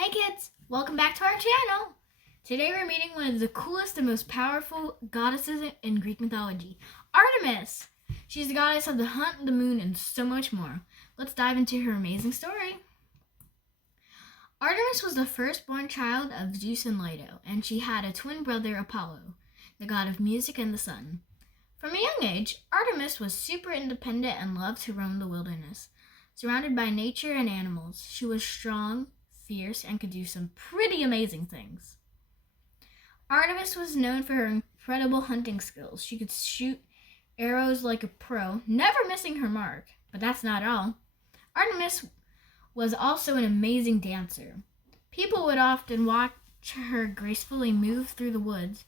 Hey kids, welcome back to our channel. Today we're meeting one of the coolest and most powerful goddesses in Greek mythology, Artemis. She's the goddess of the hunt, the moon, and so much more. Let's dive into her amazing story. Artemis was the firstborn child of Zeus and Leto, and she had a twin brother, Apollo, the god of music and the sun. From a young age, Artemis was super independent and loved to roam the wilderness. Surrounded by nature and animals, she was strong, fierce, and could do some pretty amazing things. Artemis was known for her incredible hunting skills. She could shoot arrows like a pro, never missing her mark. But that's not all. Artemis was also an amazing dancer. People would often watch her gracefully move through the woods,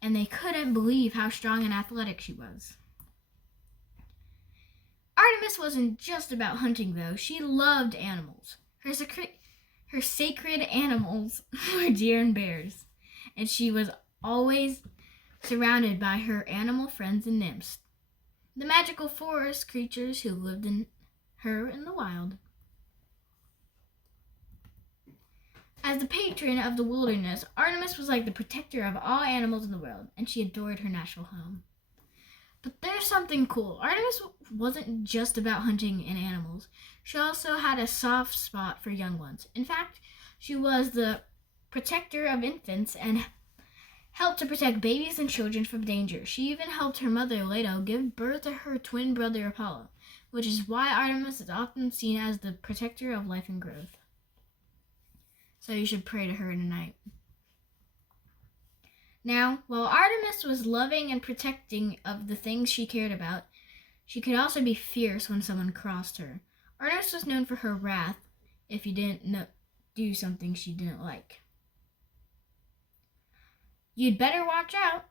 and they couldn't believe how strong and athletic she was. Artemis wasn't just about hunting, though. She loved animals. Her sacred animals were deer and bears, and she was always surrounded by her animal friends and nymphs, the magical forest creatures who lived in the wild. As the patron of the wilderness, Artemis was like the protector of all animals in the world, and she adored her natural home. But there's something cool. Artemis wasn't just about hunting and animals. She also had a soft spot for young ones. In fact, she was the protector of infants and helped to protect babies and children from danger. She even helped her mother, Leto, give birth to her twin brother, Apollo, which is why Artemis is often seen as the protector of life and growth. So you should pray to her tonight. Now, while Artemis was loving and protecting of the things she cared about, she could also be fierce when someone crossed her. Artemis was known for her wrath if you didn't do something she didn't like. You'd better watch out.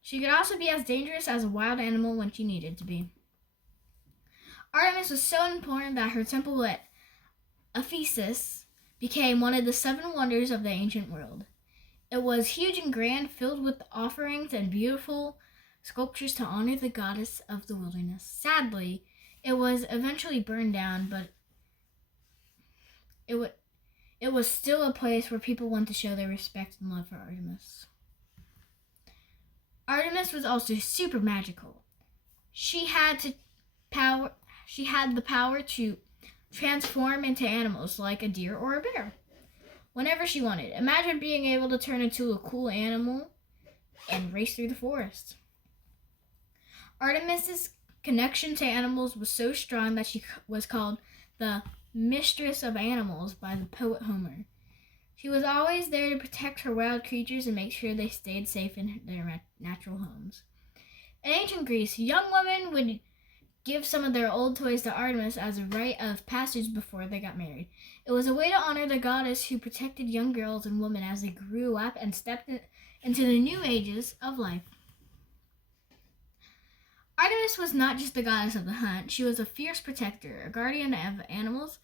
She could also be as dangerous as a wild animal when she needed to be. Artemis was so important that her temple at Ephesus became one of the 7 wonders of the ancient world. It was huge and grand, filled with offerings and beautiful sculptures to honor the goddess of the wilderness. Sadly, it was eventually burned down, but it was still a place where people went to show their respect and love for Artemis. Artemis was also super magical. She had the power to transform into animals like a deer or a bear whenever she wanted. Imagine being able to turn into a cool animal and race through the forest. Artemis's connection to animals was so strong that she was called the mistress of animals by the poet Homer. She was always there to protect her wild creatures and make sure they stayed safe in their natural homes. In ancient Greece, young women would give some of their old toys to Artemis as a rite of passage before they got married. It was a way to honor the goddess who protected young girls and women as they grew up and stepped into the new ages of life. Artemis was not just the goddess of the hunt. She was a fierce protector, a guardian of animals,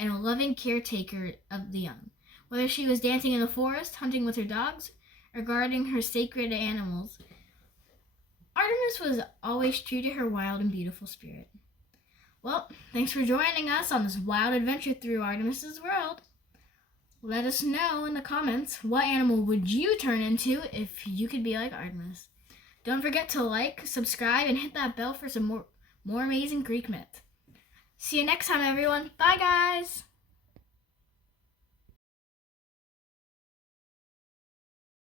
and a loving caretaker of the young. Whether she was dancing in the forest, hunting with her dogs, or guarding her sacred animals, Artemis was always true to her wild and beautiful spirit. Well, thanks for joining us on this wild adventure through Artemis's world. Let us know in the comments, what animal would you turn into if you could be like Artemis? Don't forget to like, subscribe, and hit that bell for some more amazing Greek myth. See you next time, everyone. Bye, guys!